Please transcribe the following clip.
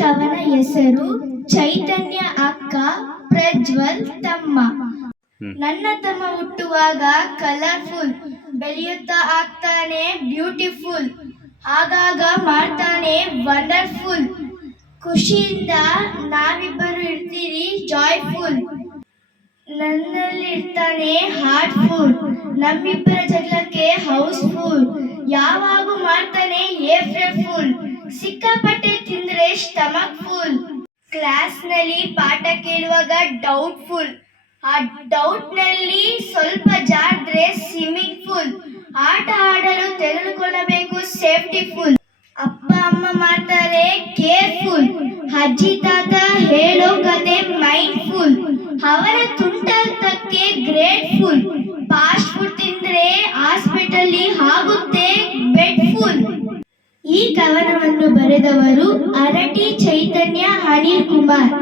ಕವನ ಹೆಸರು ಚೈತನ್ಯ ಅಕ್ಕ ಪ್ರಜ್ವಲ್ ತಮ್ಮ. ನನ್ನ ತಮ್ಮ ಹುಟ್ಟುವಾಗ ಕಲರ್ಫುಲ್, ಬೆಳೆಯುತ್ತಾ ಆಗ್ತಾನೆ ಬ್ಯೂಟಿಫುಲ್, ಆಗಾಗ ಮಾಡ್ತಾನೆ ವಂಡರ್ಫುಲ್. ಖುಷಿಯಿಂದ ನಾವಿಬ್ಬರು ಇರ್ತೀರಿ ಜಾಯ್ಫುಲ್, ನನ್ನಲ್ಲಿರ್ತಾನೆ ಹಾರ್ಟ್ಫುಲ್. ನಮ್ಮಿಬ್ಬರ ಜಗಳಕ್ಕೆ ಹೌಸ್ಫುಲ್, ಯಾವಾಗ ಮಾಡ್ತಾನೆ ಏಪ್ರಿಲ್. ಸಿಕ್ಕಾಪಟ್ಟೆ ತಿಂದ್ರೆ ಸ್ಟಮಕ್ ಫುಲ್. ಕ್ಲಾಸ್ನಲ್ಲಿ ಪಾಠ ಕೇಳುವಾಗ ಡೌಟ್ಫುಲ್, ಆ ಡೌಟ್ನಲ್ಲಿ ಸ್ವಲ್ಪ ಜಾರಿದ್ರೆ ಸ್ವಿಮ್ಮಿಂಗ್ ಫುಲ್. ಆಟ ಆಡಲು ತೆಗೆದುಕೊಳ್ಳಬೇಕು ಸೇಫ್ಟಿ ಫುಲ್. ಅಪ್ಪ ಅಮ್ಮ ಮಾಡ್ತಾರೆ ಕೇರ್ಫುಲ್, ಅಜ್ಜಿ ತಾತ ಹೇಳೋ ಕತೆ ಮೈಂಡ್ಫುಲ್. ಅವರ ತುಂಟಾಟಕ್ಕೆ ಗ್ರೇಟ್ಫುಲ್, ಫಾಸ್ಟ್ ಫುಡ್ ತಿಂದ್ರೆ ಹಾಸ್ಪಿಟಲ್ ಆಗುತ್ತೆ ಬೆಡ್ಫುಲ್. ಈ ಕವನವನ್ನು ಬರೆದವರು ಅರಟಿ ಚೈತನ್ಯ ಅನಿಲ್ ಕುಮಾರ್.